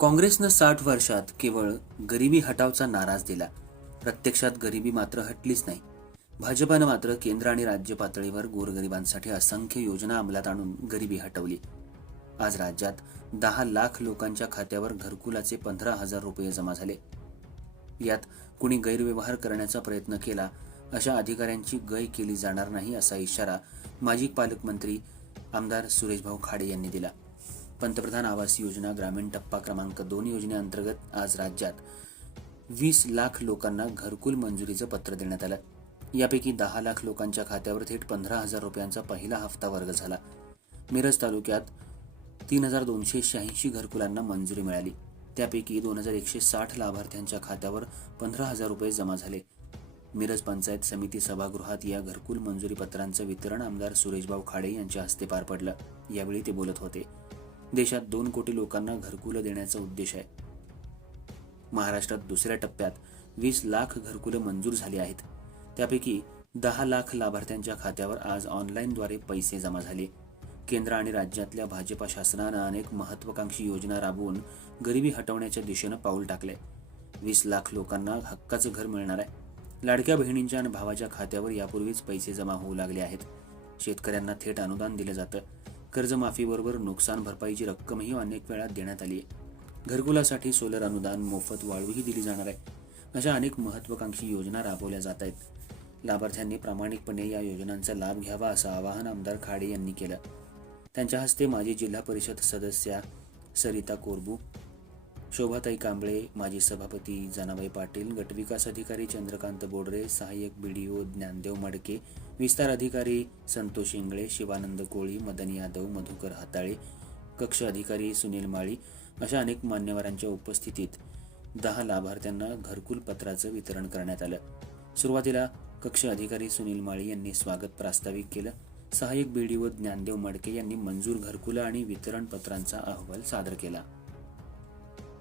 काँग्रेसनं साठ वर्षात केवळ गरिबी हटावचा नाराज दिला. प्रत्यक्षात गरिबी मात्र हटलीच नाही. भाजपानं मात्र केंद्र आणि राज्य पातळीवर गोरगरिबांसाठी असंख्य योजना अंमलात आणून गरिबी हटवली. आज राज्यात दहा लाख लोकांच्या खात्यावर घरकुलाचे पंधरा हजार रुपये जमा झाले. यात कुणी गैरव्यवहार करण्याचा प्रयत्न केला अशा अधिकाऱ्यांची गय केली जाणार नाही असा इशारा माजी पालकमंत्री आमदार सुरेशभाऊ खाडे यांनी दिला. पंतप्रधान आवास योजना ग्रामीण टप्पा क्रमांक दोन योजनेअंतर्गत आज राज्यात वीस लाख लोकांना घरकुल मंजुरीचं पत्र देण्यात आलं. यापैकी दहा लाख लोकांच्या खात्यावर थेट पंधरा हजार रुपयांचा पहिला हप्ता वर्ग झाला. मिरज तालुक्यात तीन हजार दोनशे शहाऐंशी घरकुलांना मंजुरी मिळाली. त्यापैकी दोन हजार एकशे साठ लाभार्थ्यांच्या खात्यावर पंधरा हजार रुपये जमा झाले. मिरज पंचायत समिती सभागृहात या घरकुल मंजुरी पत्रांचं वितरण आमदार सुरेशभाऊ खाडे यांच्या हस्ते पार पडलं. यावेळी ते बोलत होते. देशात दोन कोटी लोकांना घरकुलं देण्याचा उद्देश आहे. महाराष्ट्रात दुसऱ्या टप्प्यात वीस लाख घरकुलं मंजूर झाली आहेत. त्यापैकी दहा लाख लाभार्थ्यांच्या खात्यावर आज ऑनलाईनद्वारे पैसे जमा झाले. केंद्र आणि राज्यातल्या भाजपा शासनानं अनेक महत्वाकांक्षी योजना राबवून गरिबी हटवण्याच्या दिशेनं पाऊल टाकले वीस लाख लोकांना हक्काचं घर मिळणार आहे. लाडक्या बहिणींच्या आणि भावाच्या खात्यावर यापूर्वीच पैसे जमा होऊ लागले आहेत. शेतकऱ्यांना थेट अनुदान दिलं जातं. कर्जमाफीबरोबर नुकसान भरपाईची रक्कमही अनेक वेळा देण्यात आली आहे. घरकुलासाठी सोलर अनुदान मोफत वाळूही दिली जाणार आहे. अशा अनेक महत्वाकांक्षी योजना राबवल्या जात आहेत. लाभार्थ्यांनी प्रामाणिकपणे या योजनांचा लाभ घ्यावा असं आवाहन आमदार खाडे यांनी केलं. त्यांच्या हस्ते माजी जिल्हा परिषद सदस्या सरिता कोरबू शोभाताई कांबळे माजी सभापती जनाबाई पाटील गटविकास अधिकारी चंद्रकांत बोडरे सहाय्यक ओ ज्ञानदेव मडके विस्तार अधिकारी संतोष इंगळे शिवानंद कोळी मदन यादव मधुकर हाताळे कक्ष अधिकारी सुनील माळी अशा अनेक मान्यवरांच्या उपस्थितीत दहा लाभार्थ्यांना घरकुल पत्राचं वितरण करण्यात आलं. सुरुवातीला कक्ष अधिकारी सुनील माळी यांनी स्वागत प्रास्ताविक केलं. सहाय्यक ओ ज्ञानदेव मडके यांनी मंजूर घरकुलं आणि वितरण पत्रांचा अहवाल सादर केला.